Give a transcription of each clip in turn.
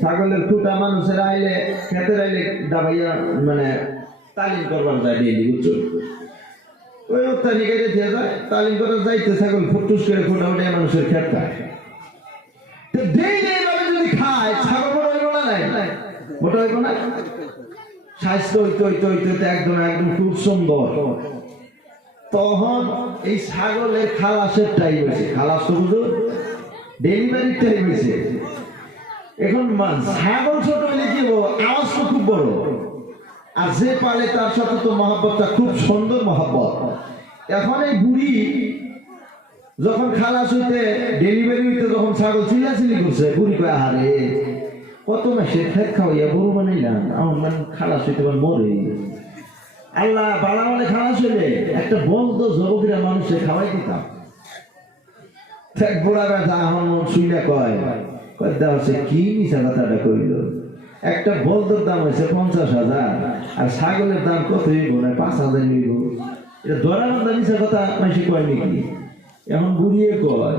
ছাগলের খুঁটা মানুষের আইলে খেতের আইলে দাবাইয়া মানে তালিম করবার যায় ডেইলি বুঝছো ওই অত্যানি কেটে দিয়ে যায় তালিম করার যাইতে ছাগল ফুটুস করে খুঁটা উঠে মানুষের খেত খায় তো ডেইলি এইভাবে যদি খায় ছাগল বড় হইব না নাই মোটা হইব না স্বাস্থ্য হইতে একদম একদম খুব সুন্দর তখন এই ছাগলের খালাসের টাইম হয়েছে খালাস তো বুঝো ডেলিভারির টাইম হয়েছে এখন ছাগল ছোট হইলে কি আওয়াজ তো খুব বড় আর যে পালে তার সাথে তো মহব্বতটা খুব সুন্দর মহব্বত এখন এই বুড়ি যখন খালাস হইতে ডেলিভারি হইতে যখন ছাগল চিল্লাচিল্লি করছে বুড়ি কয় আরে কত মাসে খেত খাওয়াইয়া গরু বানাইলাম আমার মানে খালাস হইতে মরে আল্লাহ বালা মানে খালাস হইলে একটা বলতো জবকিরা মানুষে খাওয়াই দিতাম বুড়া ব্যথা এখন শুইনা কয় হচ্ছে কি মিশা কথাটা কইল একটা বলদোর দাম হয়েছে 50,000 আর ছাগলের দাম কত হইব না 5,000 হইব এটা ধরার দাম মিশা কথা মাসে কয় নাকি এখন বুড়িয়ে কয়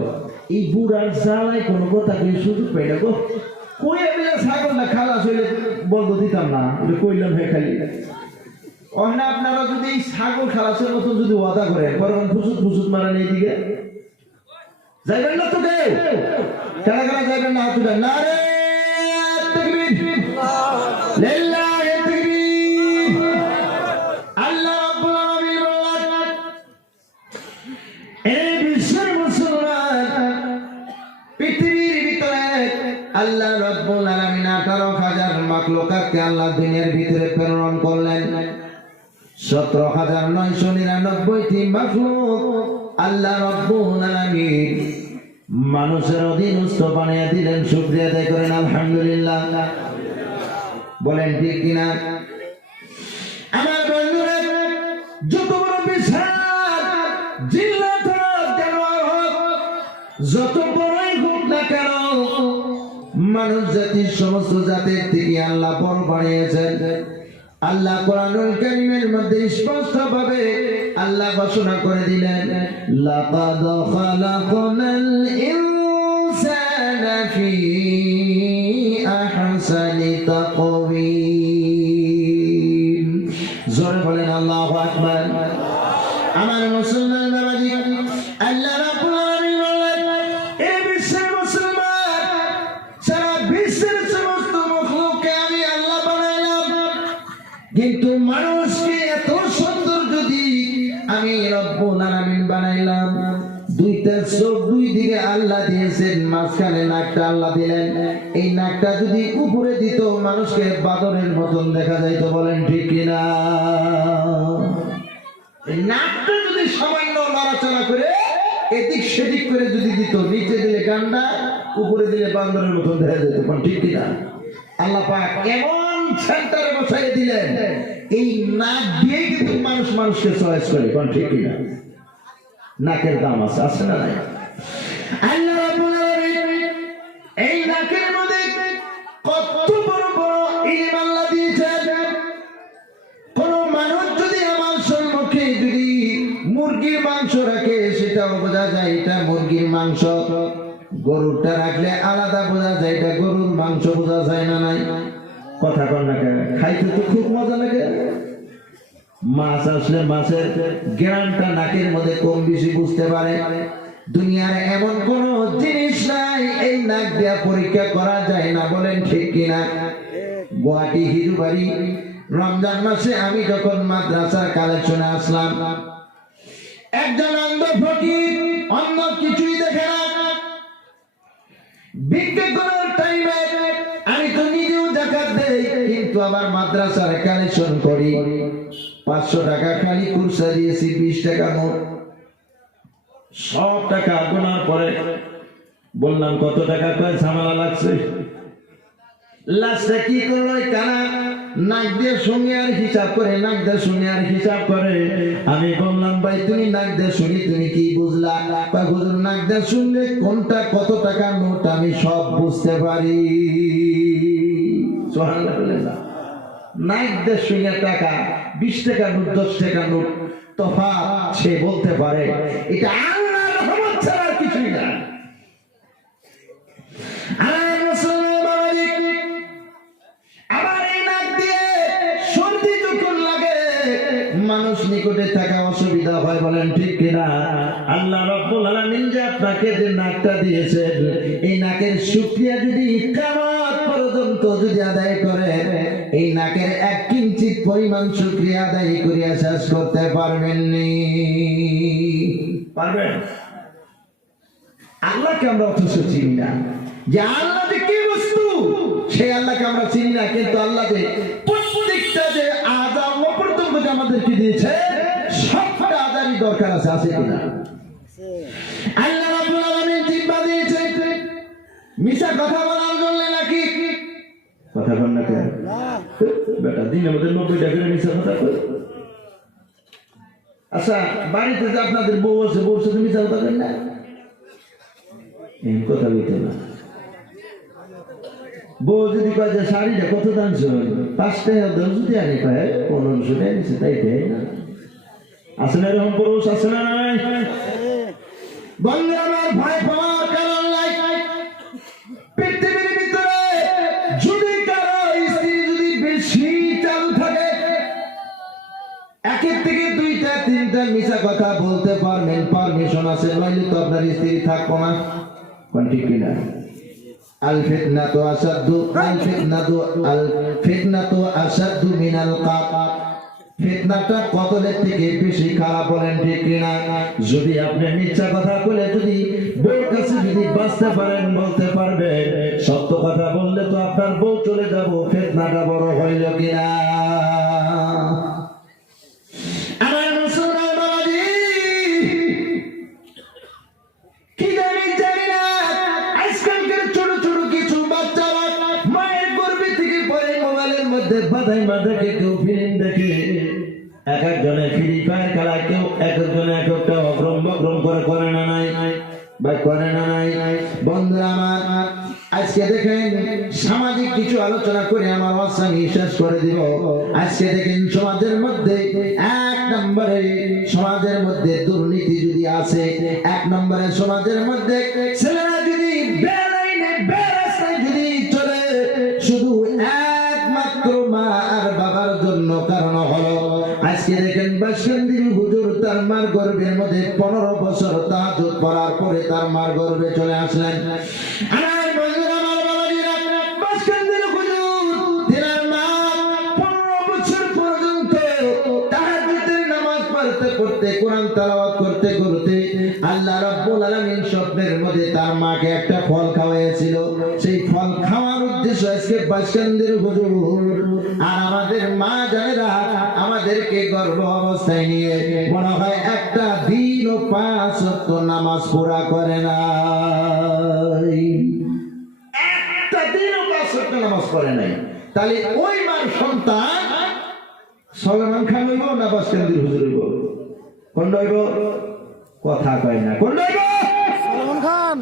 এই বুড়ার জ্বালায় কোনো কথা কে সুযোগ পাই না গো কই আমি ছাগল না খালাস হইলে বলদ দিতাম না এটা কইলাম হে খালি অহনা আপনারা যদি এই ছাগল খালাসের মতন যদি ওয়াদা করেন বরং ফুসুত মারেন এইদিকে যাইবেন না তো কেউ কারা কারা যাইবেন না হাত না রে তাকবীর লিল্লাহি তাকবীর আল্লাহ রাব্বুল আলামিন বলেন এই বিশ্বের মুসলমান পৃথিবীর ভিতরে আল্লাহ রাব্বুল আলামিন 18,000 মাখলুকাতকে আল্লাহ দুনিয়ার ভিতরে প্রেরণ করলেন 17,999টি মাখলুক আল্লাহ রাব্বুল আলামিন মানুষের অধীনস্থ বানিয়ে দিলেন শুকরিয়া আদায় করেন আলহামদুলিল্লাহ বলেন ঠিক কিনা আমার বন্ধুরা যত বড় বিশাল জিল্লাত জানোয়ার হোক যত বড়ই হোক না কেন মানুষ জাতির সমস্ত জাতের থেকে আল্লাহ বড় বানিয়েছেন আল্লাহ কোরআনুল কারীমের মধ্যে স্পষ্টভাবে আল্লাহ ঘোষণা করে দিলেন লাকাদ খালাকনাল ইনসানা ফি আহসানি তাকওয়িম জোরে বলেন আল্লাহু আকবার আমার মুসলমান বাবাজি আল্লাহ রাব্বুল আলামিন বলেন এই বিশ্বের মুসলমান সারা বিশ্বের সমস্ত মাখলুককে আমি আল্লাহ বানাইলাম কিন্তু মানুষকে এত সুন্দর যদি আমি রব্বুল আলামিন বানাইলাম দুইটা চোখ দুই দিকে আল্লাহ দিয়েছেন মাঝখানে নাকটা আল্লাহ দিলেন এই নাকটা যদি উপরে দিত মানুষকে বাদরের মতন দেখা যাইত বলেন ঠিক কিনা এই নাকটা যদি সামান্য নড়াচড়া করে এদিক সেদিক করে যদি দিত নিচে দিলে গান্ডা উপরে দিলে বান্দরের মতন দেখা যেত কোন ঠিক কিনা আল্লাহ পাক এমন সেন্টারে বসাই দিলেন এই নাক দিয়ে কিন্তু মানুষ মানুষকে চয়েস করে কোন ঠিক কিনা নাকের দাম আছে আছে না নাই আল্লাহ রাব্বুল আলামিন এই নাকের মধ্যে কত বড় বড় ইলম আল্লাহ দিয়েছেন কোন মানুষ যদি আমার সম্মুখে যদি মুরগির মাংস রাখে সেটাও বোঝা যায় এটা মুরগির মাংস গরুরটা রাখলে আলাদা বোঝা যায় এটা গরুর মাংস বোঝা যায় না নাই কথা কর না কেন খাইতে তো খুব মজা লাগে মাছ আসলে মাছের গ্রানটা নাকের মধ্যে কম বেশি বুঝতে পারে দুনিয়ার এমন কোন জিনিস নাই এই নাক দিয়া পরীক্ষা করা যায় না বলেন ঠিক কিনা গুয়াহাটি হিজুবাড়ি রমজান মাসে আমি যখন মাদ্রাসার কালেকশনে আসলাম একজন অন্ধ ফকির অন্য কিছুই দেখে না ভিক্ষা করার টাইমে আমি তো নিজেও যাকাত দেই কিন্তু আবার মাদ্রাসার কালেকশন করি 500 টাকা খালি কুরসা দিয়েছি 20 টাকা নোট সব টাকা গোনার পরে বললাম কত টাকা কয় ঝামেলা লাগছে লাস্টে কি করলো কানা নাক দিয়ে শুনে আর হিসাব করে নাক দিয়ে শুনে আর হিসাব করে আমি বললাম ভাই তুমি নাক দিয়ে শুনি তুমি কি বুঝলা বা হুজুর নাক দিয়ে শুনলে কোনটা কত টাকা নোট আমি সব বুঝতে পারি সুবহানাল্লাহ নাক দিয়ে শুনে টাকা 20 টাকা নোট 10 টাকা নোট তফাৎ সে বলতে পারে এটা আল্লাহর রহমত ছাড়া কিছুই না বলেন ঠিক কিনা? আল্লাহ রাব্বুল আলামিন যে আপনাকে যে নাকটা দিয়েছেন, এই নাকের শুকরিয়া যদি কিয়ামত পর্যন্ত যদি আদায় করেন, এই নাকের 1 কিঞ্চিত পরিমাণ শুকরিয়া আদায় করিয়া শেষ করতে পারবেননি। পারবেন? আল্লাহকে আমরা অথচ চিনি না, যে আল্লাহ যে কি বস্তু সেই আল্লাহকে আমরা চিনি না, কিন্তু আল্লাহ যে প্রত্যেকটা যে আযাব প্রত্যঙ্গ যে আমাদেরকে দিয়েছে, সবটা আযাবই দরকার আছে, আছে কিনা? আল্লাহ রাব্বুল আলামিন জিহ্বা দিয়েছে মিছা কথা বলার জন্য নাকি? কথা বল না কেন? বেটা দিনের মধ্যে 90টা করে মিছা কথা কয়। আচ্ছা, বাড়িতে যে আপনাদের বউ আছে, বউর সাথে মিছা কথা কয় না? এই কথা বলতে না। বউ যদি কয় যে শাড়িটা কত দাম ছিল, 5 টাকা দাম যদি আনি পায় 1500 টাকা নিচে, তাই দেয় না? আছে না এরকম পুরুষ? আছে না নাই? বন্ধু আমার, ভয় পাওয়ার কারণ নাই। পৃথিবীর ভিতরে যদি কারো স্ত্রী যদি বেশি চালু থাকে, 1 থেকে 2টা 3টা মিছা কথা বলতে পারবেন, পারমিশন আছে, নইলে তো আপনার স্ত্রী থাকবো না। কোন ঠিক কিনা? আল ফিতনাতু আসাদ্দু মিনাল কাত। ফিতনাটা কতলের থেকে বেশি খারাপ, বলেন ঠিক কিনা? যদি আপনি মিথ্যা কথা বলে যদি বউর কাছে যদি বাঁচতে পারেন, বলতে পারবেন, সত্য কথা বললে তো আপনার বউ চলে যাব, ফিতনাটা বড় হইল কিনা? আমার মুসলমান বাবাজি, কি জানি না, আজকালকার ছোট ছোট কিছু বাচ্চারা মায়ের গর্ভে থেকে পরে মোবাইলের মধ্যে বাধাই দেখে, কেউ ফিল্ম দেখে, এক একজনে ফ্রি ফায়ার খেলায়, কেউ এক একজনে এক একটা অগ্রম বগ্রম করে না নাই বা করে না নাই। বন্ধুরা আমার, আজকে দেখেন সামাজিক কিছু আলোচনা করে আমার আমি শেষ করে দিব। আজকে দেখেন সমাজের মধ্যে 1 নম্বরে সমাজের মধ্যে দুর্নীতি যদি আছে, 1 নম্বরে সমাজের মধ্যে ছেলেরা যদি বেরাস্তায় যদি চলে, শুধু একমাত্র মা আর বাবার জন্য কারণ হলো, আজকে দেখেন বাসকান্দির হুজুর তার মার গর্ভের মধ্যে 15 বছর তাহাজ্জুদ পড়ার পরে তার মার গর্ভে চলে আসলেন। আমার বন্ধুরা, আমার বাবাজিরা, বাসকান্দির হুজুর তিনার মা 15 বছর পর্যন্ত তাহাজ্জুদের নামাজ পড়তে পড়তে, কোরআন তেলাওয়াত করতে করতে আল্লাহ রাব্বুল আলামিন স্বপ্নের মধ্যে তার মাকে একটা ফল খাওয়াইছিল। সেই ফল খাওয়ার উদ্দেশ্য আজকে বাসকান্দির হুজুর আর আমাদের মা জানেরা আমাদেরকে গর্ভ অবস্থায় নিয়ে মনে হয় একটা দিন ও 5 ওয়াক্ত নামাজ পড়া করে না, একটা দিন ও 5 ওয়াক্ত নামাজ পড়ে নাই। তাহলে ওই মার সন্তান সলমান খান হইব না বাসকান্দির হুজুর হইব? কোন হইব? কথা কয় না। কোন হইব? সলমান খান।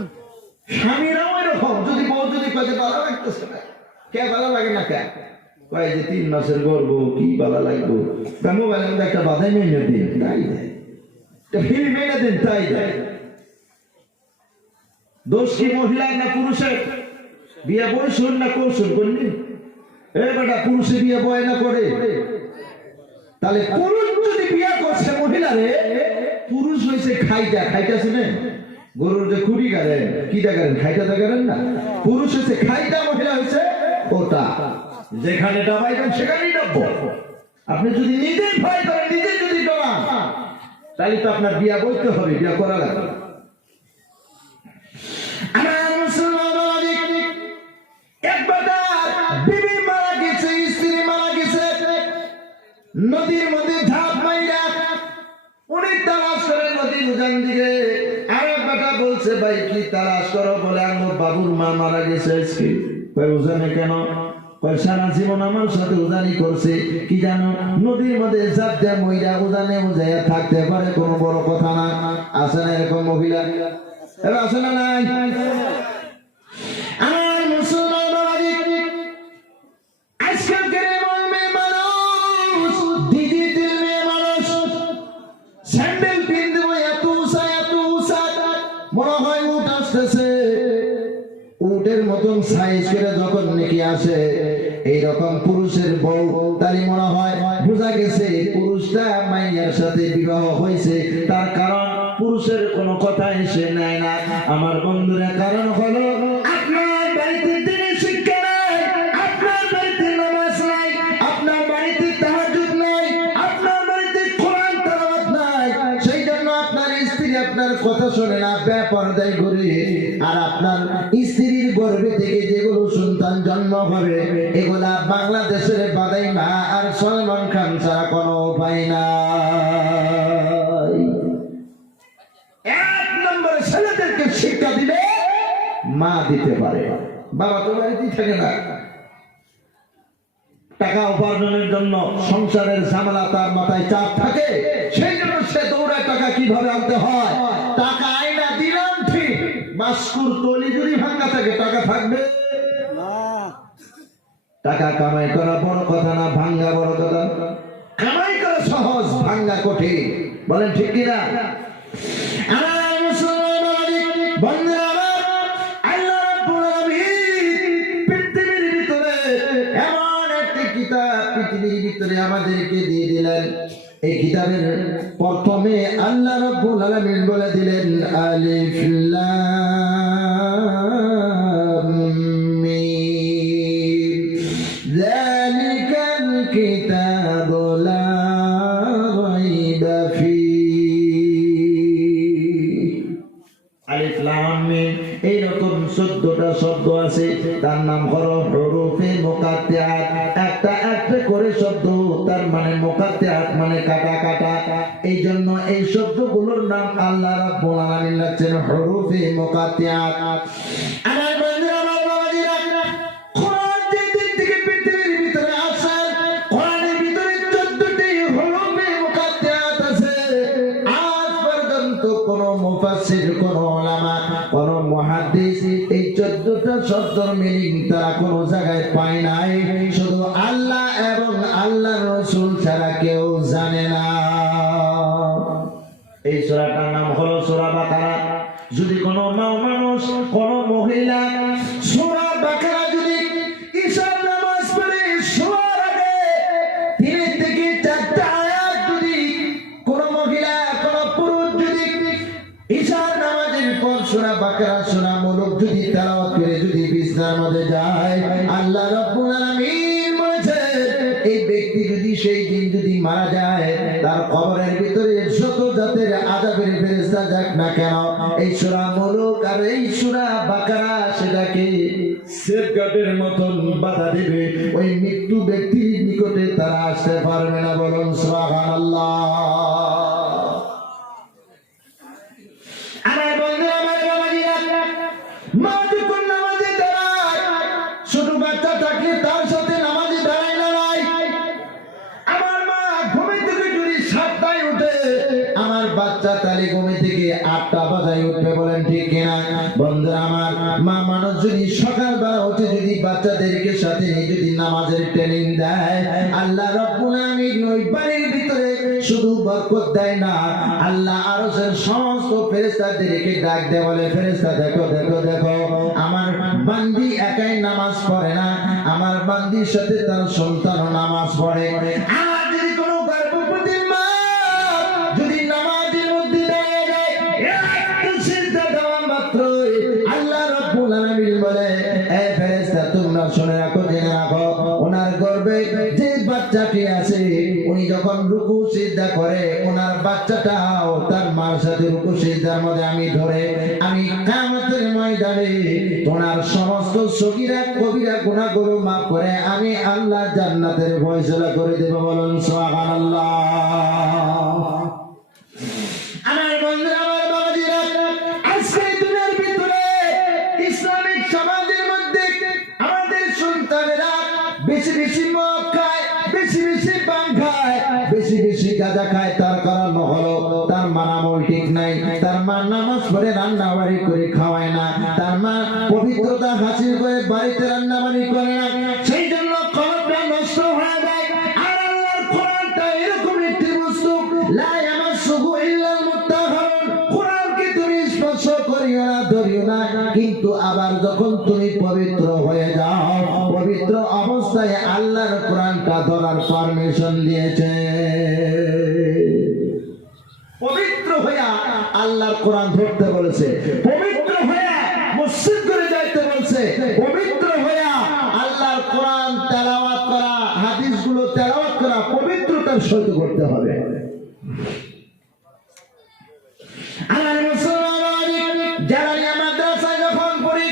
স্বামীরাও এরকম, যদি বউ যদি কয়ে ভালো লাগতেছে না, কে ভালো লাগে না, কে কয় যে 3 মাসের গর্ভ, কি ভালো লাগবো, মোবাইলের মধ্যে একটা বাধাই মেনে দিন, তাই দেয়, ফিল্ম মেনে দিন, তাই দেয়। দোষ কি মহিলার না পুরুষের? বিয়ে বয়সুন না কৌশল করলি? বেটা পুরুষে বিয়ে বয় না করে? তাহলে পুরুষ যদি বিয়ে করছে মহিলারে, পুরুষ হয়েছে খাইটা, খাইটা শুনেন, গরুর যে খুঁড়ি গাড়েন, কি দেখারেন, খাইটা দেখারেন না? পুরুষ হয়েছে খাইটা, মহিলা হয়েছে ওটা। যেখানে ডাবাইবেন সেখানেই ডাববো। আপনি যদি নিজেই ভয় করেন, নিজে যদি ডরান, তাহলে তো আপনার বিয়া বলতে হবে, বিয়া করা লাগবে। বিবি মারা গেছে, স্ত্রী মারা গেছে, নদীর মধ্যে ঝাঁপ মাইরা উনি তালাশ করে নদীর উজান দিকে। আর বেটা বলছে, ভাই কি তালাশ করো? বলে আমার বাবুর মা মারা গেছে। উজানে কেন? সারা জীবন আমার সাথে উজানি করছে, কি জানো, নদীর মধ্যে ঝাঁপ দেয়া মহিলা উজানে উজাইয়া থাকতে পারে, কোনো বড় কথা না। আছে না এরকম মহিলা? আছে না নাই? আমার মুসলমান বাবাজি, আজকালকার এমন মেয়ে মানুষ, ডিজিটাল মেয়ে মানুষ, স্যান্ডেল পিনতে এত উঁচা, মনে হয় উঠ আসতেছে, উটের মতন সাইজ করে যখন নাকি আসে এইরকম পুরুষের বউ, তাই মনে হয় বোঝা গেছে পুরুষটা মাইয়ার সাথে বিবাহ হয়েছে। তার কারণ পুরুষের কোনো কথা এসে নেয় না। আমার বন্ধুরা, কারণ হলো আপনার বাড়িতে দিনের শিক্ষা নাই, আপনার বাড়িতে নামাজ নাই, আপনার বাড়িতে তাহাজ্জুদ নাই, আপনার বাড়িতে কোরআন তেলাওয়াত নাই। সেই জন্য আপনার স্ত্রী আপনার কথা শোনে না, বেপরদায় ঘুরে। আর আপনার স্ত্রীর গর্ভে থেকে যেগুলো সন্তান জন্ম হবে এগুলা বাংলাদেশের বাদাই মা আর সলমান খান ছাড়া কোনো উপায় নাই। এক নম্বরে ছেলেদেরকে শিক্ষা দিলে মা দিতে পারে, বাবা তো বাড়িতেই থাকে না। টাকা উপার্জনের জন্য সংসারের ঝামেলা তার মাথায় চাপ থাকে, সেই জন্য সে দৌড়ায় টাকা কিভাবে আনতে হয়। টাকা আইনা দিলাম ঠিক, মাস্কুর তলি যদি ভাঙ্গা থাকে টাকা থাকবে না। টাকা কামাই করা বড় কথা না, ভাঙ্গা বড় কথা। কামাই করা সহজ, ভাঙ্গা কঠিন, বলেন ঠিক কিনা? আমার মুসলমান বন্ধুরা, আল্লাহ রাব্বুল আলামিন পৃথিবীর ভিতরে এমন একটি কিতাব পৃথিবীর ভিতরে আমাদেরকে দিয়ে দিলেন। এই কিতাবের প্রথমে আল্লাহ রাব্বুল আলামিন বলে দিলেন আলিফ লাম মিম যালিকাল কিতাবু লা রাইবা ফীহ। আলিফ লাম মিম এইরকম 14টা শব্দ আছে, তার নাম হলো হুরুফে মুকাত্তাআত। একটা একটা করে শব্দ, তার মানে মুকাত্তাআত মানে কাটা কাটা। এই জন্য এই শব্দগুলোর নাম আল্লাহ রাব্বুল আলামিন রাখছেন হুরুফে মুকাত্তাআত। আমার বন্ধুরা, আমার বাবাজিরা, কোরআন যে দিক থেকে পৃথিবীর ভিতরে আসে, কোরআনের ভিতরে 14টি হুরুফে মুকাত্তাআত আছে। আজ পর্যন্ত কোন মুফাসসির, কোন উলামা, কোন মুহাদ্দিস এই 14টা শব্দের মিনিং তারা কোন জায়গায় পায় নাই। শুধু আল্লাহ এবং আল্লাহর রাসূল ছাড়া কেউ জানে না। এই সূরাটার নাম হলো সূরা বাকারা। যদি কোন মানুষ, কোন মহিলা সূরা বাকারা যদি ঈশার নামাজ পড়ে শোয়ার আগে 3 থেকে 4টা আয়াত যদি কোন মহিলা, কোন পুরুষ যদি ঈশার নামাজের পর সূরা বাকারা সূরা মুলক যদি তেলাওয়াত করে যদি বিছানার মধ্যে যায়, আল্লাহ রাব্বুল আলামিন বলেছেন এই ব্যক্তি যদি সেই দিন যদি মারা যায়, তার কবরের ভিতরে যত জাতের আযাবের ফেরেশতা যাক না কেন, এই সূরা মুলক আর এই সূরা বাকারা সেটাকে সেফগার্ডের মতন বাধা দেবে। ওই মৃত্যু ব্যক্তির নিকটে তারা আসতে পারবে না। বলুন সুবহানাল্লাহ। আমার বন্ধুরা, আমার বাবাজিরা, মা যখন নামাজে দাঁড়ায়, ছোট বাচ্চা থাকলে তার সাথে নামাজে দাঁড়ায় না। আমার মা ঘুমে থেকে যদি 7টায় উঠে, আমার বাচ্চা তাহলে ঘুমে থেকে 8টা বাজায় উঠবে। বলেন ঠিক কিনা? বন্ধুরা আমার, মা মানুষ যদি সকালবেলা উঠে যদি বাচ্চাদেরকে সাথে নিয়ে যদি নামাজের ট্রেনিং দেয়, আল্লাহ রাব্বুল আলামিন ওই বাড়ির ভিতরে শুধু বরকত দেয় না, আল্লাহ আরশের সমস্ত ফেরেশতাদেরকে ডাক দেয়, বলে ফেরেশতা দেখো দেখো দেখো, আমার বান্দি একাই নামাজ পড়ে না, আমার বান্দির সাথে তার সন্তানও নামাজ পড়ে। আর যদি কোনো গর্ভবতী মা যদি নামাজের মধ্যে দাঁড়িয়ে যায়, একটু সিজদা দেওয়া মাত্র আল্লাহ রাব্বুল আলামিন বলে, এ ফেরেশতা তোমরা শুনে রাখো, জেনে রাখো, ওনার গর্ভে যে বাচ্চাটি আছে উনি যখন রুকু সিজদা করে, ওনার বাচ্চাটাও তার মার সাথে রুকু সিজদার মধ্যে আমি ধরে আমি কিয়ামতের ময়দানে ওনার সমস্ত সগীরা কবিরা গুনাহগুলো মাফ করে আমি আল্লাহ জান্নাতের ফয়সালা করে দেব। বলুন সুবহানাল্লাহ। আমার বন্ধুরা, আমার বাবাজিরা, আজকে দুনিয়ার ভিতরে ইসলামিক সমাজের মধ্যে আমাদের সন্তানেরা বেশি বেশি মদ খায়, বেশি বেশি পান খায়, বেশি বেশি গাঁজা খায়। তার কারণ হলো তার মা আমল ঠিক নাই, তার মা নামাজ পড়ে রান্না বাড়ি করে খাওয়ায় না, তার মা পবিত্রতা হাসিল করে বাড়িতে রান্না বাড়ি করে না। সেই জন্য কলবটা নষ্ট হয়ে যায়। আর আল্লাহর কোরআনটা এরকম একটি বস্তু, লা ইয়ামাসসুহু ইল্লাল মুত্তাহারুন। কোরআনকে তুমি স্পর্শ করিও না, ধরিও না, কিন্তু আবার যখন তুমি পবিত্র হয়ে যাও, পবিত্র অবস্থায় আল্লাহর কোরআনটা ধরার পারমিশন দিয়েছে। পবিত্র হইয়া আল্লাহর কোরআন ধরতে বলেছে, পবিত্র হইয়া মসজিদ করে যাইতে বলছে, পবিত্র হইয়া আল্লাহর কোরআন তেলাওয়াত করা, হাদিসগুলো তেলাওয়াত করা পবিত্রতার সহিত করতে হবে। আমার মুসলমান জালালিয়া মাদ্রাসায় যখন পড়ি,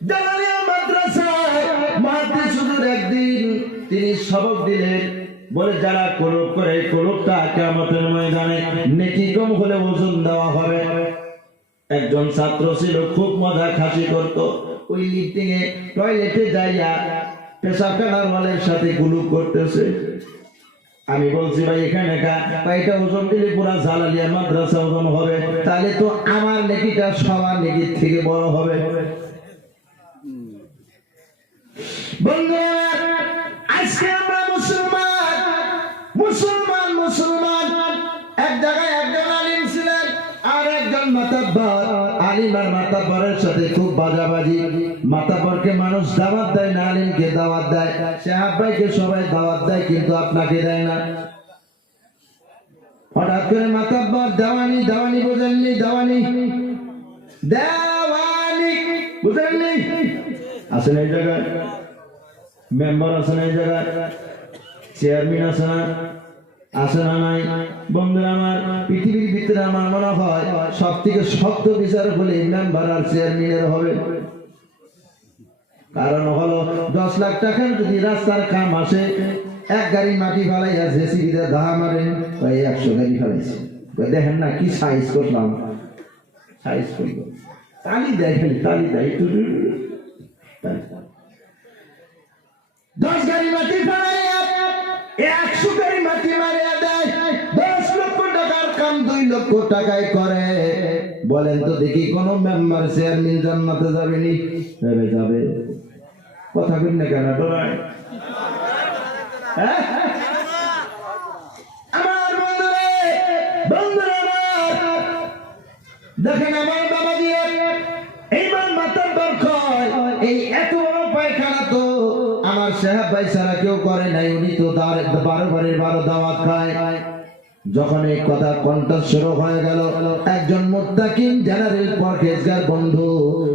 জালালিয়া মাদ্রাসায় মুহাদ্দিস হুজুর একদিন তিনি সবক দিলেন, বলে যারা কোলব করে কোলবটা কিয়ামতের ময়দানে নেকি কম হলে ওজন দেওয়া হবে। একজন ছাত্র ছিল, খুব মজা খাসি করত, ওই লিফটিং এ টয়লেটে যাইয়া পেশাব ফেলার ওয়ালের সাথে কুলুপ করতেছে। আমি বলছি ভাই এখানে এটা ওজন দিলে পুরা জালালিয়া মাদ্রাসা ওজন হবে, তাহলে তো আমার নেকিটা সবার নেকির থেকে বড় হবে। বন্ধুরা, আজকে আমরা মুসলমান মুসলমান মুসলমান এক জায়গায় একজন আলিম ছিলেন আর একজন মাতাব্বর। আলিম আর মাতাব্বরের সাথে খুব বাজাবাজি। মাতাব্বরকে মানুষ দাওয়াত দেয় না, আলিমকে দাওয়াত দেয়। সাহেব ভাইকে সবাই দাওয়াত দেয়, কিন্তু আপনাকে দেয় না। হঠাৎ করে মাতাব্বর দেওয়ানি, দেওয়ানি বোঝেননি, দেওয়ানি দেওয়ানি বুঝেননি? আছেন এই জায়গায় মেম্বার, আছেন এই জায়গায় চেয়ারম্যান, আছে না? আছে না নাই? বন্ধুরা আমার, পৃথিবীর ভিতরে আমার মনে হয় সব থেকে শক্ত বিচার বলে মেম্বার আর চেয়ারম্যানের হবে। কারণ হলো 10 লাখ টাকা যদি রাস্তার কাম আসে, এক গাড়ি মাটি ফেলাইয়া জেসিবিতে ধাহা মারেন, 100 গাড়ি ফেলাইছে। দেখেন না কি সাইজ করলাম, সাইজ করল, তালি দেখেন, তালি দেয় 10 গাড়ি মাটি ফেলাইয়া 100 গাড়ি মাটি মারিয়া দেয়। 10 লক্ষ টাকার কাম 2 লক্ষ টাকায় করে। বলেন তো দেখি কোন মেম্বার চেয়ারম্যান জান্নাতে যাবে নি? যাবে। কথা বলেন না কেন? আমার বন্ধুরা দেখেন, আমার বাবা দিয়ে এইবার মাতার দরকার, এই এত বড় পায়খানা তো আমার সাহেব ভাই ছাড়া কেউ করে নাই। উনি তো 12 দাওয়াত খায়। যখন এই কথা কণ্ঠস্বর হয়ে গেল, একজন মুত্তাকিন জেনারেল পরহেজগার বন্ধু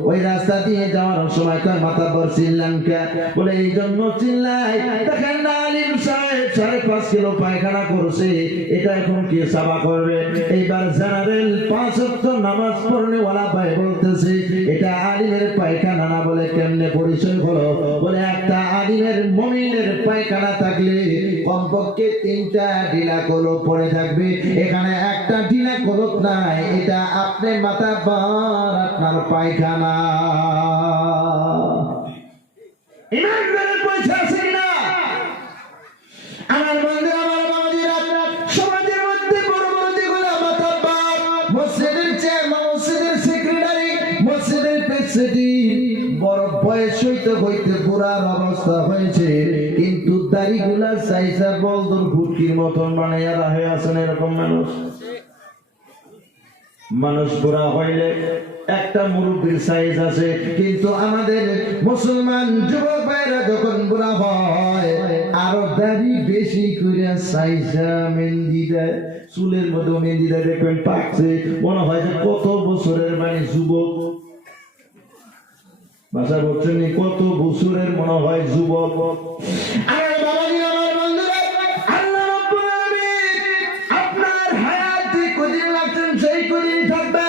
ওই রাস্তা দিয়ে যাওয়ার সময় কয়, মাতাব্বর চিল্লান কে? বলে এই জন্য চিল্লাই, দেখেন না আলিম সাহেব 5.5 কিলো পায়খানা করছে, এটা এখন কে সাবা করবে? এইবার জেনারেল 5 ওয়াক্ত নামাজ পড়নে ওয়ালা ভাই বলতেছে, এটা আলিমের পায়খানা না। বলে কেমনে পরিচয় হলো? বলে একটা আলিমের মুমিনের পায়খানা থাকলে কমপক্ষে 3টা ঢিলা কলপ পড়ে থাকবে, এখানে একটা ঢিলা কলপ নাই। এটা আপনি মাতাব্বর, আপনার পায়খানা। ইমানদারের পয়সা আছে কিনা? আমার বন্ধু, আমার বাবাজিরা, সমাজের মধ্যে বড় বড় যেগুলো মাতাব্বর, মসজিদের চেয়ারম্যান, মসজিদের সেক্রেটারি, মসজিদের প্রেসিডেন্ট, বড় বয়স হইতে হইতে বুড়ার অবস্থা হয়েছে, কিন্তু দাড়িগুলা সাইজা বলদুর ভুটকির মতন বানাইয়া রাহে আছেন। এরকম মানুষ বুড়া হইলে একটা মুরব্বীর সাইজ আছে, কিন্তু আমাদের মুসলমান যুবক ভাইরা যখন বুড়া হয় আরো দাড়ি বেশি করে সাইজা মেহেন্দি দেয়, চুলের মধ্যে মেহেন্দি দেয়। দেখবেন পাকছে, মনে হয় যে কত বছরের মানে যুবক। ভাষা বলছেন কত বছরের মনে হয় যুবক। আমার বাবাজি, আমার বন্ধুরা, আল্লাহ রাব্বুল আলামিন আপনার হায়াতে কদিন লাগছেন সেই কদিন থাকবে।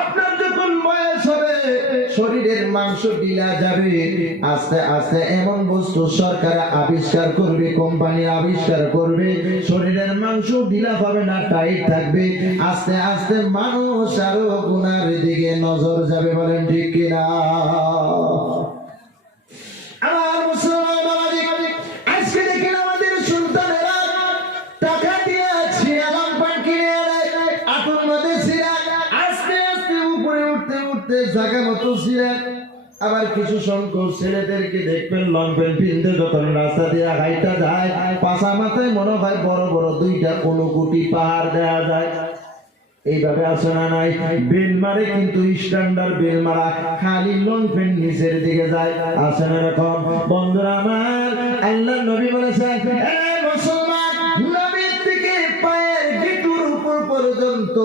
আপনার যখন বয়স হবে শরীরের মাংস ঢিলা যাবে। আস্তে আস্তে এমন বস্তু সরকার আবিষ্কার করবে, কোম্পানি আবিষ্কার করবে, শরীরের মাংস ঢিলা হবে না, টাইট থাকবে। আস্তে আস্তে মানুষ আরো গুনার দিকে নজর যাবে। বলেন ঠিক কিনা? আমার মুসলমান বাবাজি, আজকে দেখেন আমাদের সুলতানেরা টাকা দিয়ে ছিড়ালাম পান কিনে আনে, আতুর মধ্যে ছিড়া, আস্তে আস্তে উপরে উঠতে উঠতে জায়গা মতো ছিড়া। আবার কিছু সংখ্যক ছেলেদেরকে দেখবেন লং প্যান্ট পিনতে যখন রাস্তা দিয়ে হাইটা যায়, পাশা মাথায় মনে হয় বড় বড় 2টা কোটি পাহাড় দেয়া যায়। এইভাবে আছে না নাই? বেল মারে কিন্তু স্ট্যান্ডার্ড বেল মারা, খালি লং প্যান্ট নিচের দিকে যায়, আছে না এরকম? বন্ধুরা আমার, আল্লাহ নবী বলেছেন, এ মুসলমান, নবীর থেকে পায়ের গিঁটুর উপর পর্যন্ত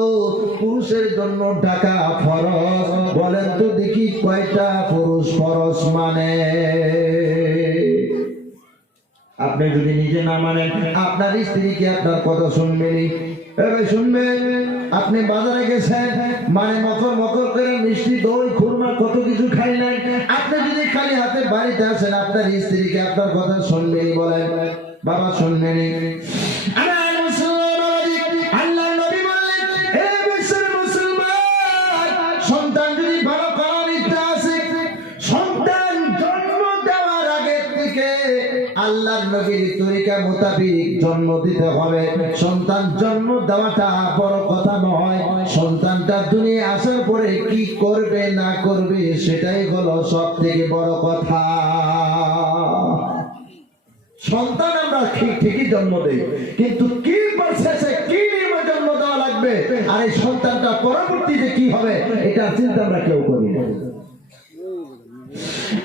পুরুষের জন্য ঢাকা ফরজ। বলেন তো দেখি কয়টা পুরুষ ফরজ মানে? আপনি যদি নিজে না মানেন, আপনার স্ত্রী কি আপনার কথা শুনবেনি? শুনবেন? আপনি বাজারে গেছেন, মানে মকর মকর করে মিষ্টি, দই, খুরমা, কত কিছু খাইলেন, আপনি যদি খালি হাতে বাড়িতে আসেন, আপনার স্ত্রী কি আপনার কথা শুনবেনি? বলেন বাবা, শুনবেনি? আল্লাহ নবী বললেন, হে বিশ্বের মুসলমান, সন্তান যদি ভালো করার ইচ্ছা আছে, সন্তান জন্ম দেওয়ার আগে থেকে আল্লাহর নবীর তরিকা মোতাবেক জন্ম দিতে হবে। সন্তান জন্ম দেওয়াটা বড় কথা নয়, সন্তানটা দুনিয়া আসার পরে কি করবে না করবে সেটাই হলো সব থেকে বড় কথা। সন্তান আমরা ঠিকই জন্ম দেই, কিন্তু কি প্রসেসে কি নিয়মে জন্ম দেওয়া লাগবে আর এই সন্তানটা পরবর্তীতে কি হবে এটা চিন্তা আমরা কেউ করি না।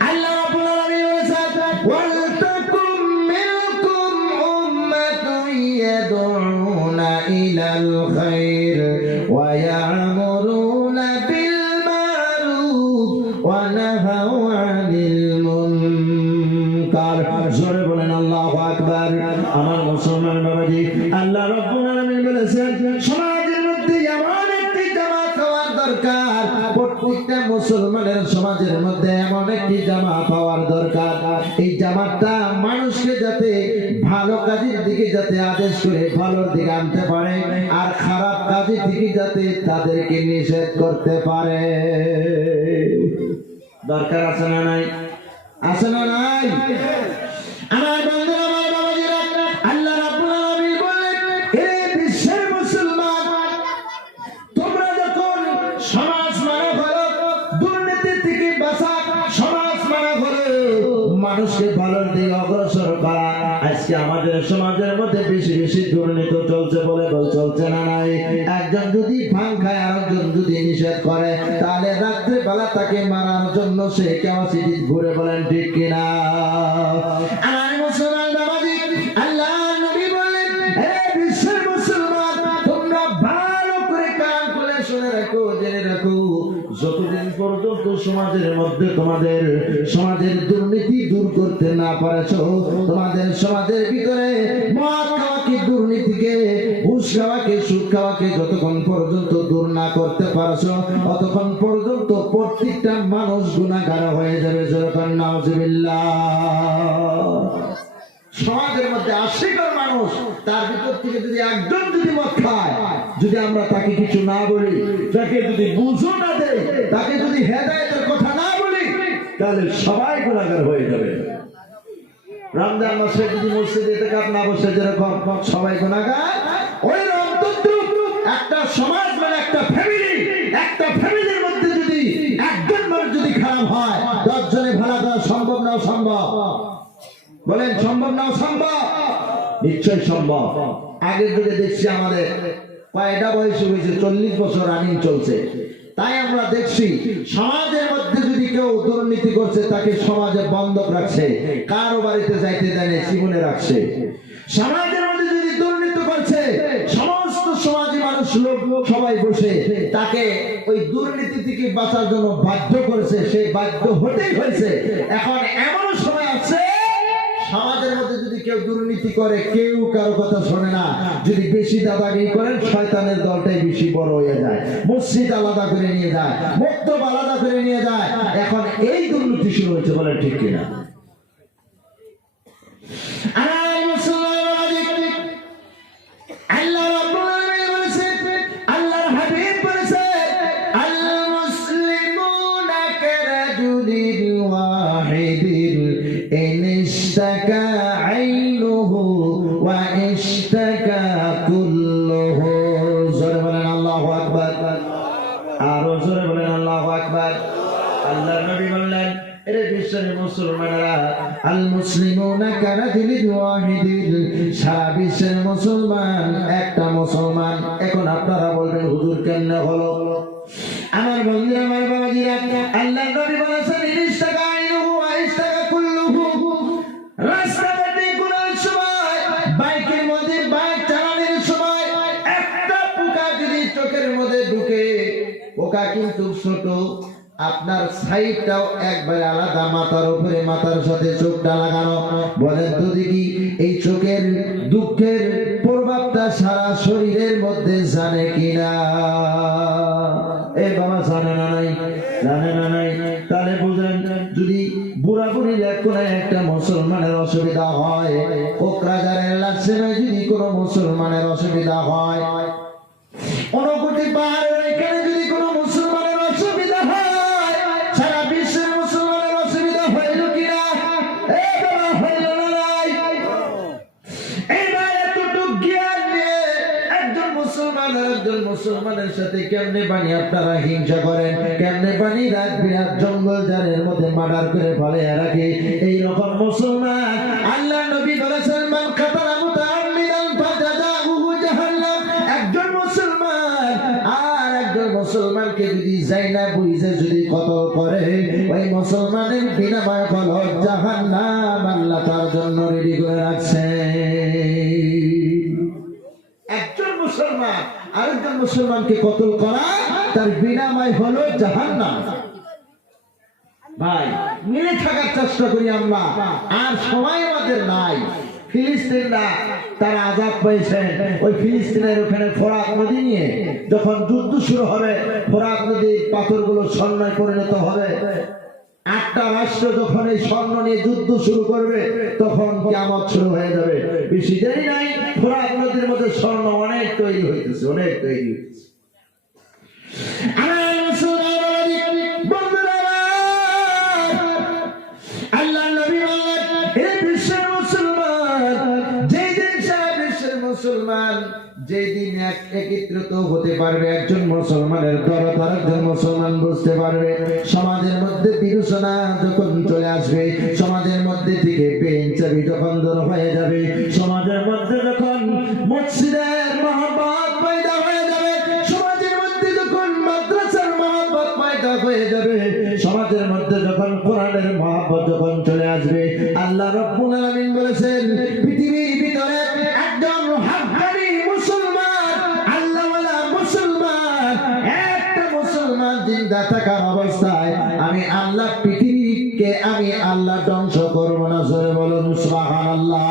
আল্লাহ রাব্বুল আলামিন বলেছেন, ওয়াল তাকুম মিনকুম উম্মাতুন ইয়াদউনা ইলাল খায়র ওয়া ইয়া'মুরুনা বিল মা'রুফ ওয়া নাহাউনা আনিল মুনকার। জোরে বলেন আল্লাহু আকবার। আমার মুসলমান বাবাজি, আল্লাহ রাব্বুল আলামিন বলেছেন, সমাজের মধ্যে এমন একটি জামাত হওয়ার দরকার, প্রত্যেকটা মুসলমানের সমাজের মধ্যে এমন একটি জামাত হওয়ার দরকার, এই জামাতটা মানুষকে যাতে ভালো কাজের দিকে যাতে আদেশ করে ভালোর দিকে আনতে পারে, আর খারাপ কাজের দিকে যাতে তাদেরকে নিষেধ করতে পারে। দরকার আছে না নাই? আছে না নাই? আমার বন্ধুরা, আমার বাবাজিরা, আল্লাহ রাব্বুল আলামিন বলেন, হে বিশ্বের মুসলমান, তোমরা যখন সমাজ মানা করো, দুর্নীতি থেকে বাঁচা, সমাজ মানা করো, মানুষকে ভালোর দিকে অগ্রসর করা। আজকে আমাদের সমাজের মধ্যে বেশি বেশি দুর্নীতি চলছে, বলে চলছে না নাই? একজন যদি ভাঙ খায় আরেকজন যদি নিষেধ করে, তাহলে রাত্রে বেলা তাকে মারার জন্য সে ক্যাপাসিটি ঘুরে, বলেন ঠিক কিনা? আর মুসলমান বাবাজি, আল্লাহ নবী বললেন, হে বিশ্বের মুসলমান, তোমরা ভালো করে কান খুলে শুনে রাখো, জেনে রাখো, যতদিন পর্যন্ত সমাজের মধ্যে তোমাদের সমাজের দুর্নীতি দূর করতে না পারছো, তোমাদের সমাজের ভিতরে মদ খাওয়াকে, দুর্নীতিকে, ঘুষ খাওয়াকে, সুদ খাওয়াকে যতক্ষণ পর্যন্ত দূর না করতে পারছো, ততক্ষণ পর্যন্ত প্রত্যেকটা মানুষ গুনাহগার হয়ে যাবে। যখন নাউজুবিল্লাহ, সমাজের মধ্যে ৮০ জন মানুষ, তার ভিতর থেকে যদি একজন যদি মদ খায়, যদি আমরা তাকে কিছু না বলি, তাকে যদি বুঝো না দেই, তাকে যদি হেদায়েতের কথা না বলি, তাহলে সবাই গুনাহগার হয়ে যাবে। রমজান মাসে যদি মসজিদে ইতিকাফ না বসে যেরকম সবাই গুনাহগার, ওই রকম একটা সমাজ মানে একটা ফ্যামিলি, একটা ফ্যামিলির মধ্যে যদি একজন মানুষ যদি খারাপ হয়, 10 জনে ভালো করা সম্ভব না? সম্ভব? বলেন সম্ভব না? সম্ভব, নিশ্চয় সম্ভব। আগের যুগে দেখছি আমাদের কয়টা বয়সে হয়েছে, 40 বছর রানিং চলছে, তাই আমরা দেখছি সমাজের মধ্যে যদি কেউ দুর্নীতি করছে, তাকে সমাজে বন্ধক রাখছে, কারো বাড়িতে যাইতে দেয় না, জীবনে রাখছে। সমাজের মধ্যে যদি দুর্নীতি করছে, সমস্ত সমাজী মানুষ, লোক সবাই বসে তাকে ওই দুর্নীতি থেকে বাঁচার জন্য বাধ্য করেছে, সে বাধ্য হতেই হয়েছে। এখন এমন সময় আছে, সমাজের মধ্যে যদি কেউ দুর্নীতি করে, কেউ কারো কথা শোনে না। যদি বেশি দাদাগিরি করেন, শয়তানের দলটাই বেশি বড় হয়ে যায়, মসজিদ আলাদা করে নিয়ে যায়, মক্তব আলাদা করে নিয়ে যায়। এখন এই দুর্নীতি শুরু হয়েছে, বলেন ঠিক কিনা? আল্লাহ রাব্বুল আলামিন বলেছেন, আল্লাহর হাবিব বলেছেন, আল মুসলিমুনা কারাজুলিন ওয়াহিদিন ইন ইশতাকা আইনুহু ওয়া ইশতাকা কুল্লুহু। জোরে বলেন আল্লাহু আকবার। আরো জোরে বলেন আল্লাহু আকবার। আল্লাহর নবী বললেন, এরে বিশ্বের মুসলমানেরা, আল মুসলিমুনা কারাজুলিন ওয়াহিদিন, সারা বিশ্বের মুসলমান একটা মুসলমান। এখন আপনারা বলবেন হুজুর কেমনে হলো? আমার বন্ধুরা, আমার বাবাজিরা, আল্লাহর নবী বলেছেন ইশতাকা আইনুহু ওয়া ইশতাকা কুল্লুহু। রাস্তাঘাটে ঘোরার সময়, বাইকের মধ্যে বাইক চালানোর সময় একটা পোকা যদি চোখের মধ্যে ঢুকে, পোকা কিন্তু ছোট, আপনার সাইডটাও একবারে আলাদা, মাথার উপরে মাথার সাথে চোখটা লাগানো। বলেন তো দেখি, এই চোখের দুঃখের প্রভাবটা সারা শরীরের মধ্যে জানে কিনা? এ বাবা জানে না নাই? জানে না নাই? তাহলে বুঝলেন, যদি বুড়া বুড়ির একটা মুসলমানের অসুবিধা হয়, কোকরাঝারের লাকসামে যদি কোনো মুসলমানের অসুবিধা হয়, অনুকুটি পাহাড়ের এখানে যদি কোনো মুসলমানের অসুবিধা হয়, সারা বিশ্বের মুসলমানের অসুবিধা হইল কিনা? হইল না নাই? এইবার এতটুক জ্ঞান নিয়ে একজন মুসলমানের সাথে কেমনে বানি আপনারা হিংসা করেন? কেমনে বানি রাত বিরাত জঙ্গল জানের মধ্যে মার্ডার করে ফেলে রাখে? এইরকম মুসলমান আল্লাহ নবী বলেছেন, মান কাতালা মুতাআম্মিদান ফাজাযাউহু জাহান্নাম। একজন মুসলমান আর একজন মুসলমানকে যদি জাইনা বুঝে যদি কতল করে, ওই মুসলমানের বিনিময় হলো জাহান্নাম। আল্লাহ তার জন্য রেডি করে রাখছে। একজন মুসলমান আরেকজন মুসলমানকে কতল করা, তার বিনিময় হলো জাহান্নাম। ভাই, মিলে থাকার চেষ্টা করি আমরা, আর সময় আমাদের নাই। ফিলিস্তিনরা তারা আজাদ পেয়েছেন, ওই ফিলিস্তিনের ওখানে ফোরাত নদী নিয়ে যখন যুদ্ধ শুরু হবে, ফোরাত নদীর পাথরগুলো স্বর্ণে পরিণত হবে। 8টা রাষ্ট্র যখন এই স্বর্ণ নিয়ে যুদ্ধ শুরু করবে, তখন কিয়ামত শুরু হয়ে যাবে। বেশি দেরি নাই, ফোরাত নদীর মধ্যে স্বর্ণ অনেক তৈরি হইতেছে, অনেক তৈরি হইতেছে। আল্লাহ নবী বলেন, এই বিশ্বের মুসলমান মুসলমান যেদিন একত্রিত হতে পারবে, একজন মুসলমানের দরদ আরেকজন মুসলমান বুঝতে পারবে, সমাজের মধ্যে বিরোচনা যখন চলে আসবে, সমাজের মধ্যে থেকে বেঞ্চাবি যখন দূর হয়ে যাবে, সমাজের মধ্যে যখন মসজিদের মহব্বত পয়দা হয়ে যাবে, সমাজের মধ্যে যখন মাদ্রাসার মহব্বত পয়দা হয়ে যাবে, সমাজের মধ্যে যখন কোরআনের মহব্বত যখন চলে আসবে, আল্লাহ রাব্বুল আলামিন বলেছেন, পৃথিবীর ভিতরে একজন হাক্কানি মুসলমান, আল্লাহওয়ালা মুসলমান, একটা মুসলমান জিন্দা থাকার অবস্থায় আমি আল্লাহ পৃথিবীকে আমি আল্লাহ ধ্বংস করব না। জোরে বলুন সুবহানাল্লাহ।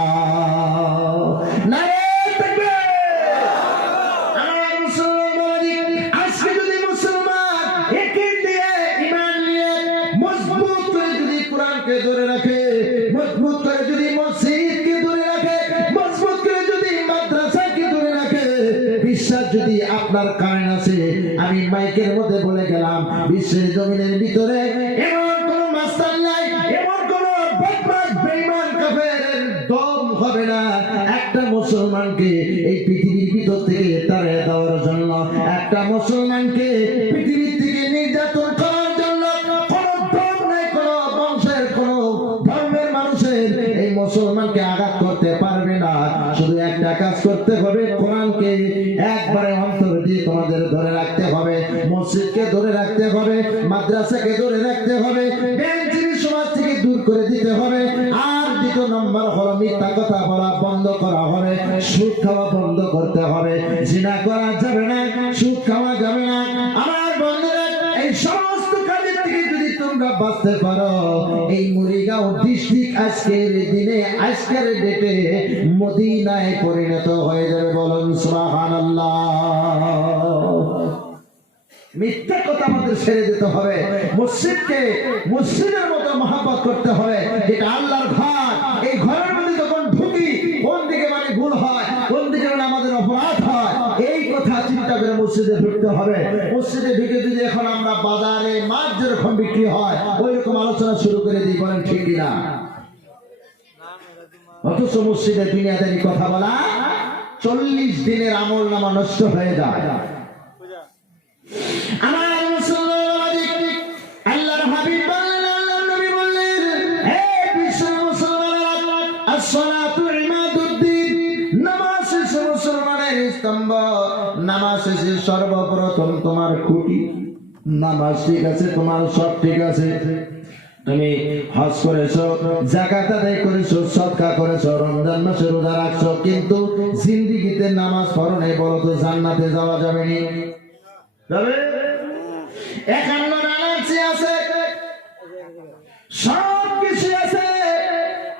নারে তাকবীর। আমার মুসলমান, আজকে যদি মুসলমান একই দিয়ে ঈমান নিয়ে মজবুত করে যদি কোরআনকে ধরে রাখে, মজবুত করে যদি মসজিদকে ধরে রাখে, মজবুত করে যদি মাদ্রাসাকে ধরে রাখে, বিশ্বাস যদি আপনার কারণ আছে, আমি মাইকের মধ্যে বলে গেলাম, বিশ্বের জমিনের ভিতরে এমন কোন মাস্টার নাই, এমন কোন বদমাশ বেঈমান কাফেরের দম হবে না একটা মুসলমানকে এই পৃথিবীর ভিতর থেকে তাড়িয়ে দেওয়ার জন্য, একটা মুসলমানকে পৃথিবীর থেকে নির্যাতন করার জন্য। কোন দম নাই, কোন বংশের, কোন ধর্মের মানুষের এই মুসলমানকে আঘাত করতে পারবে না। শুধু একটা কাজ করতে হবে, কোরআনকে একবারে অন্তর দিয়ে তোমাদের ধরে রাখতে হবে, মসজিদকে ধরে রাখতে হবে, মাদ্রাসাকে ধরে রাখতে হবে, বেঞ্চিনি সমাজ থেকে দূর করে দিতে হবে। আর দ্বিতীয় নম্বর হলো মিথ্যা কথা বলা বন্ধ করা হবে, সুদ খাওয়া বন্ধ করতে হবে, জিনা করা যাবে না, সুদ খাওয়া যাবে না। আমার বন্ধুরা, এই সমস্ত কাজের থেকে যদি তোমরা বাঁচতে পারো, এই মুড়িগাঁও ডিস্ট্রিক্ট আজকের দিনে, আজকের ডেটে মদিনায় পরিণত হয়ে যাবে। বলুন সুবহানাল্লাহ। মিথ্যা কথা আমাদের ছেড়ে দিতে হবে, মসজিদকে মসজিদের মতো মহব্বত করতে হবে, যেটা আল্লাহর ঘর। এই ঘরের মধ্যে যখন ঢুকি, কোন দিকে মানে ভুল হয়, কোন দিকে মানে আমাদের অপরাধ হয়, এই কথা চিন্তা করে মসজিদে ঢুকতে হবে। মসজিদে ঢুকে যদি এখন আমরা বাজারে মাছ যেরকম বিক্রি হয় ওই রকম আলোচনা শুরু করে দিই, বলেন ঠিক কিনা? অথচ মসজিদে দুনিয়াদারি কথা বলা 40 দিনের আমল নামা নষ্ট হয়ে যায়। আমার মুসলমান, আল্লাহর হাবিব বললেন, আল্লাহর নবী বললেন, হে নামাজ শেষে সর্বপ্রথম তোমার খুঁটি। নামাজ ঠিক আছে, তোমার সব ঠিক আছে, তুমি হজ করেছো, যাকাত আদায় করেছো, সদকা করেছো, রমজান মাসে রোজা রাখছো, কিন্তু জিন্দেগিতে নামাজ পড়ো নাই, বলো তো জান্নাতে যাওয়া যাবে নি? যাবে? 51 রানার্সি আছে, সব কিছু আছে,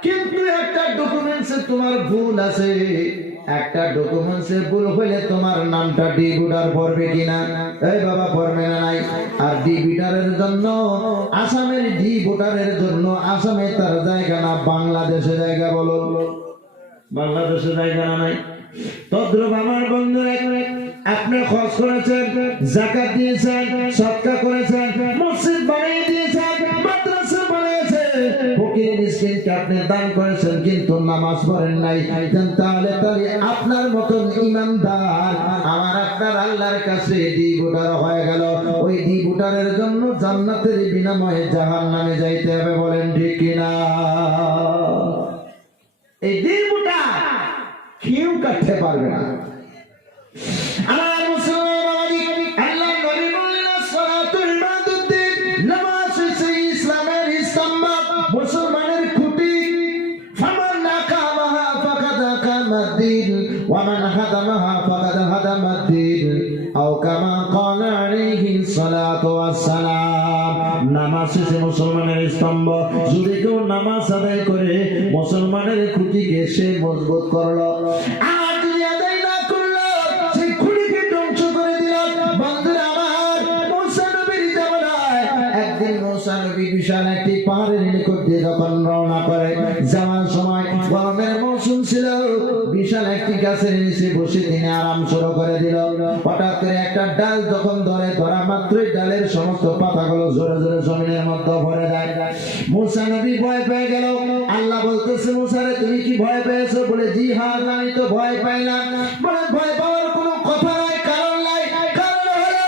কিন্তু একটা ডকুমেন্টসে তোমার ভুল আছে। একটা ডকুমেন্টসে ভুল হইলে তোমার নামটা ডি ভোটার পড়বে কিনা? এই বাবা, পড়বে না নাই? আর ডি ভোটারের জন্য, আসামের ডি ভোটারের জন্য আসামে তার জায়গা না, বাংলাদেশে জায়গা। বলো, বাংলাদেশে জায়গা না নাই? তদ্রুপ আমার বন্ধুরা, আপনি খরচ করেছেন, যাকাত দিয়েছেন, সদকা করেছেন, মসজিদ বানিয়ে দিয়েছেন, মাদ্রাসা বানিয়েছেন, ফকির মিসকিনকে আপনি দান করেছেন, কিন্তু নামাজ পড়েন নাই, তাহলে আপনার মতন ঈমানদার আমার আপনার আল্লাহর কাছে ডি ভোটার হয়ে গেল। ওই ডি ভোটারের জন্য জান্নাতের বিনিময়ে জাহান্নামে যাইতে হবে। বলেন ঠিক কিনা? এই ডি ভোটার কেউ কাটতে পারবে না। আমার মুসলমান, আল্লাহ নবী বললেন, সালাতুল ইমাদুদ্দিন, নামাজ হচ্ছে ইসলামের স্তম্ভ, মুসলমানের খুঁটি। ফামান আকামাহা ফাকাদ আকামাদ্দিন ওয়া মান হাদামাহা ফাকাদ হাদামাদ্দিন, আও কামা ক্বালা আলাইহিস সালাতু ওয়াস সালাম। নামাজ হচ্ছে মুসলমানের স্তম্ভ। যদি কেউ নামাজ আদায় করে মুসলমানের খুঁটিকে সে মজবুত করলো, আর যদি আদায় না করলো সেই খুঁটিকে ধ্বংস করে দিল। বন্ধুরা আমার, মুসা নবীর জামানায় একদিন মুসা নবী বিশাল একটি পাহাড়ের নিকট দিয়ে যখন রওনা করে, যাওয়ার সময় গরমের মৌসুম ছিল, বিশাল একটি গাছের নিচে বসে তিনি আরাম শুরু করে দিল। হঠাৎ করে একটা ডাল যখন ধরা মাত্রই ডালের সমস্ত পাতাগুলো জোরে জোরে জমিনের মধ্যে ভরে যায়। মুসা নবী ভয় পেয়ে গেল। আল্লাহ বলতেছে, মুসা রে, তুমি কি ভয় পেয়েছো? বলে, জি হ্যাঁ, আমি তো ভয় পাইলাম। বলে, ভয় পাওয়ার কোনো কথা নাই, কারণ নাই। কারণ হলো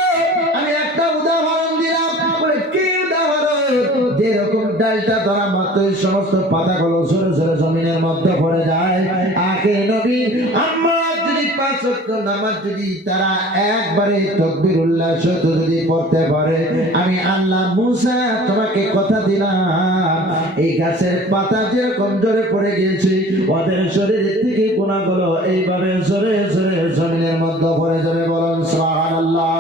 আমি একটা উদাহরণ দিলাম। বলে, কি উদাহরণ? যেরকম ডালটা ধরা মাত্রই সমস্ত পাতাগুলো জোরে জোরে জমিনের মধ্যে ভরে যায়, আখের নবী আমরা যদি 5 ওয়াক্ত নামাজ যদি তারা একবারে তাকবীরুল্লাহ সাথে যদি পড়তে পারে, আমি আল্লাহ মুসা তোমাকে কথা দিলাম, এই গাছের পাতা যেরকম জোরে পড়ে গিয়েছে, ওদের শরীর থেকে গুনাহগুলো এইভাবে জোরে জোরে জমিনের মধ্যে পড়ে যাবে। বলুন সুবহানাল্লাহ।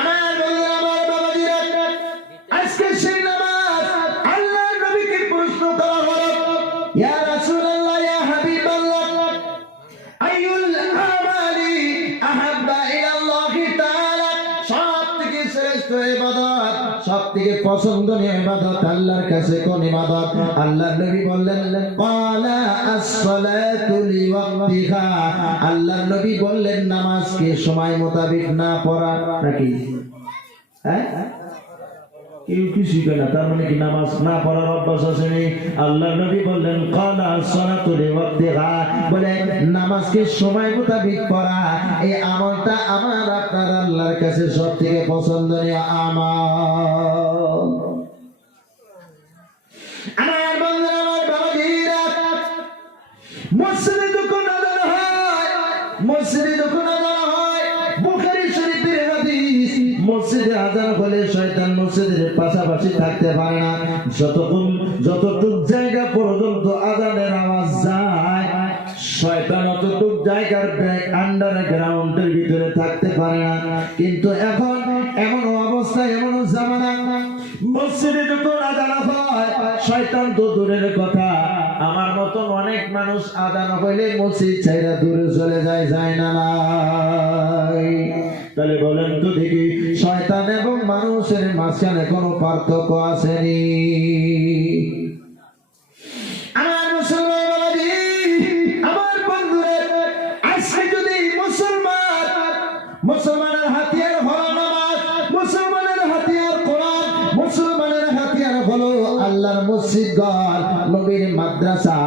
আমার বন্ধুরা, আমার বাবাজিরা, আজকে সেই নামাজ আল্লাহর নবীকে প্রশ্ন করা হলো, ইয়া রাসূলুল্লাহ, ইয়া হাবিবাল্লাহ, আইয়ুল আমালি আহাব্বা ইলাল্লাহি তাআলা, সবথেকে শ্রেষ্ঠ ইবাদত, সবথেকে পছন্দনীয় ইবাদত আল্লাহর কাছে কোন ইবাদত? আল্লাহর নবী বললেন, ক্বালা আস-সালাতু লিওয়াক্তিহা। আল্লাহর নবী বললেন, নামাজকে সময় মোতাবেক না পড়া। নাকি? হ্যাঁ, কেউ কি শিখে না, তার মানে কি নামাজ না পড়ার অভ্যাস আছে? নেই। আল্লাহ নবী বললেন, ক্বালা আস-সালাতু লিওয়াক্তিহা, বলে নামাজকে সময় মোতাবেক পড়া, এই আমলটা আমার আপনার আল্লাহর কাছে সবথেকে পছন্দনীয় আমল। আমার বন্ধুরা, আমার বাবাজিরা, মসজিদে যখন আযান হয়, মসজিদে যখন আযান হয়, বুখারী শরীফের হাদিস, মসজিদে আযান হলে শয়তান মসজিদের পাশাপাশি থাকতে পারে না। যতটুকু জায়গা পর্যন্ত আযানের আওয়াজ যায়, শয়তান অতটুকু জায়গার আন্ডারগ্রাউন্ডের ভিতরে থাকতে পারে না। কিন্তু এখন এমন অবস্থা, এমন জামানা, মসজিদে যখন আযান হয়, শয়তান তো দূরের কথা, আমার মতন অনেক মানুষ আযান হইলে মসজিদ ছেড়ে দূরে চলে যায়, যায় না? নাই? তাহলে বলেন তো দেখি, শয়তান এবং মানুষের মাঝখানে কোনো পার্থক্য আসেনি? আমার মুসলমান বাবাজি, আমার বন্ধুরা, আজকে যদি মুসলমানের হাতিয়ার হলো নামাজ, মুসলমানের হাতিয়ার কোরআন, মুসলমানের হাতিয়ার হলো আল্লাহ আল্লাহর মসজিদ ঘর, নবীর মাদ্রাসা,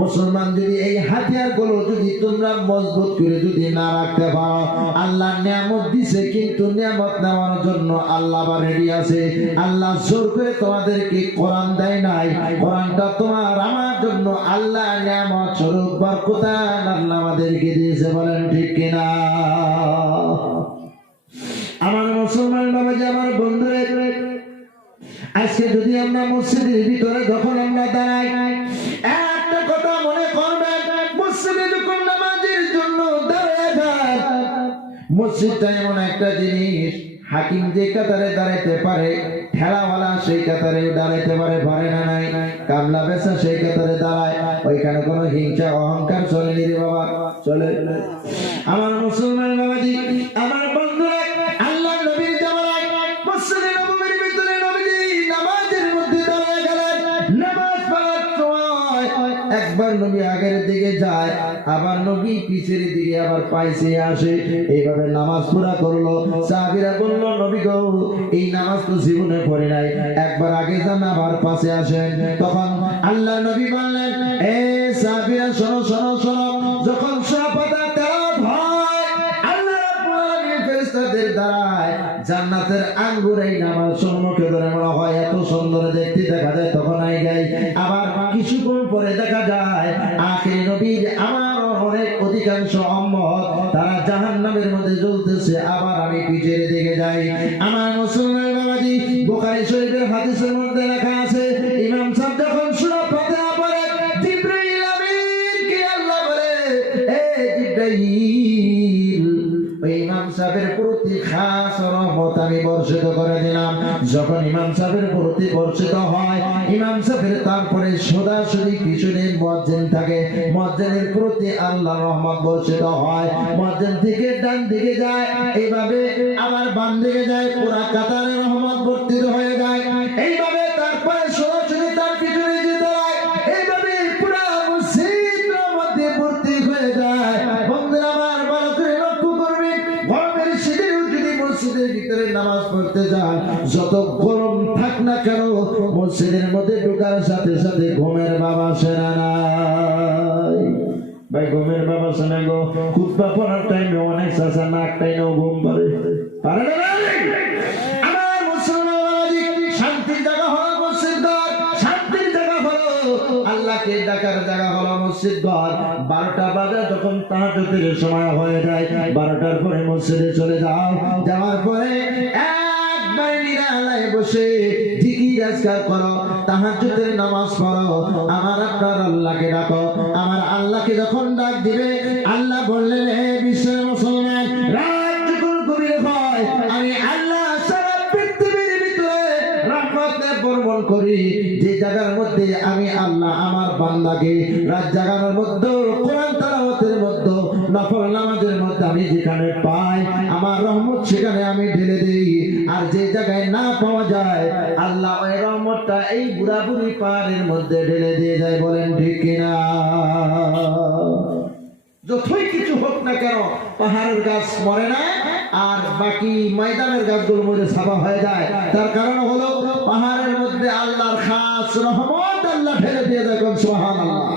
মুসলমান যদি এই হাতিয়ার গুলো যদি তোমরা মজবুত করে যদি না রাখতে পারো, আল্লাহ নিয়ামত দিছে কিন্তু নিয়ামত নেওয়ার জন্য আল্লাহ আবার রেডি আছে। আল্লাহ জোর করে তোমাদেরকে কোরআন দেয় নাই, কোরআনটা তোমার আমার জন্য আল্লাহ নিয়ামত স্বরূপ বরকতান আল্লাহ আমাদেরকে দিয়েছে। বলেন ঠিক কিনা? আমার মুসলমান বাবাজি, আমার বন্ধুরা, আজকে যদি আমরা মসজিদের ভিতরে যখন আমরা দাঁড়াই, একটা কথা মনে করবেন, মসজিদে যখন নামাজের জন্য দাঁড়ায় যায়, মসজিদটা এমন একটা জিনিস, হাকিম যে কাতারে দাঁড়াইতে পারে, ঠেলাওয়ালা সেই কাতারে দাঁড়াইতে পারে, পারে না নাই? কামলা বেচা সেই কাতারে দাঁড়ায়, ওইখানে কোনো হিংসা অহংকার চলেনি রে বাবা, চলে? আমার মুসলমান বাবাজি, আমার বন্ধুরা, আল্লাহ নবীর জামানায় মসজিদে নববীর ভিতরে নবীজি নামাজের মধ্যে দাঁড়ায় গেলেন। নামাজ পড়ার সময় একবার নবী আগের দিকে যায়, আবার নবী পিছের দিকে আবার পাইছে আসে, এইভাবে নামাজ পুরা করলো। সাহাবীরা বলল, নবী গো, এই নামাজ তো জীবনে পড়ে নাই, একবার আগে যান আবার পাশে আসেন। তখন আল্লাহ নবী বললেন, এ সাহাবীরা শোনো শোনো শোনো, যখন সূরা পাতা তেলাওয়াত হয়, আল্লাহ রাব্বুল আলামিন ফেরেশতাদের দ্বারায় জান্নাতের আঙ্গুর এই নামাজ সম্মুখে ধরে মনে হয় এত সুন্দর দেখতে দেখা যায়, তখন আই গাই। আবার কিছুক্ষণ পরে দেখা যায় আখির নবীর আমার অনেক অধিকাংশ উম্মত তারা জাহান্নামের মধ্যে জ্বলতেছে, আবার আমি পিছের দিকে যাই। আমার মুসলমান বাবাজি, বুখারী শরীফের হাদিসের মধ্যে লেখা আছে, ইমাম সাহেব যখন সূরা ফাতিহা পড়ে, জিবরাইল আমিনকে আল্লাহ বলে, এ জিবরাইল, ইমাম সাহেবের প্রতি খাস রহমত আমি বর্ষিত করে দিলাম। যখন ইমাম সাহেবের প্রতি বর্ষিত হয়, ইমাম সাহেবের তারপরে সোজাসুজি পিছনে মুয়াজ্জিন থাকে, মুয়াজ্জিনের প্রতি আল্লাহ রহমত বর্ষিত হয়। মুয়াজ্জিন থেকে ডান দিকে যায়, এইভাবে আবার বাম দিকে যায়, পুরা কাতারে রহমত বর্তিত হয়ে যায়। এইভাবে তারপরে সোজাসুজি তার পিছনে যেতে হয়, এইভাবে পুরা মসজিদ রহমতে ভর্তি হয়ে যায়। বন্ধুরা আমার, ভালো করে লক্ষ্য করবেন, গরমের শীতেও যদি মসজিদের ভিতরে নামাজ পড়তে যান, যত গরম থাক না কেন, মসজিদের মধ্যে ঢোকার সাথে সাথে ঘুমের বাবা সেরা নাই। ভাই ঘুমের বাবা শোনে গো, খুতবা পড়ার টাইমে অনেক চাচা নাক টাইনেও ঘুম পারে, পারে না? আমার মুসলমান বাবাজি, শান্তির জায়গা হলো মসজিদ ঘর, শান্তির জায়গা হলো আল্লাহকে ডাকার জায়গা হলো মসজিদ ঘর। 12টা বাজে যখন তাহাজ্জুদের সময় হয়ে যায়, 12টার পরে মসজিদে চলে যাও, যাওয়ার পরে একবার নিরালায় বসে জিকির আজকার করো, তাহাজ্জুদের নামাজ পড়ো, আমার আপনার আল্লাহকে ডাকো। আমার আল্লাহকে যখন ডাক দিবে, আল্লাহ বললেন, হে বিশ্বের মুসলমান, রাত যখন গভীর হয়, আমি আল্লাহ সারা পৃথিবীর ভিতরে রহমতে বর্ষণ করি। যে জায়গার মধ্যে আমি আল্লাহ আমার বান্দাকে রাত জাগানোর মধ্যে, কোরআন তেলাওয়াতের মধ্যে, নফল নামাজের মধ্যে আমি যেখানে পাই, আমার রহমত সেখানে আমি ঢেলে দিই। আর যে জায়গায় না পাওয়া যায়, আল্লাহ ওই রহমতটা এই বুড়া বুড়ি পাহাড়ের মধ্যে ঢেলে দিয়ে যায়। বলেন ঠিক কিনা? যতই কিছু হোক না কেন, পাহাড়ের গাছ মরে না, আর বাকি ময়দানের গাছগুলো মরে সাফা হয়ে যায়। তার কারণ হলো পাহাড়ের মধ্যে আল্লাহর খাস রহমত আল্লাহ ঢেলে দিয়ে দেখুন, সুবহানাল্লাহ।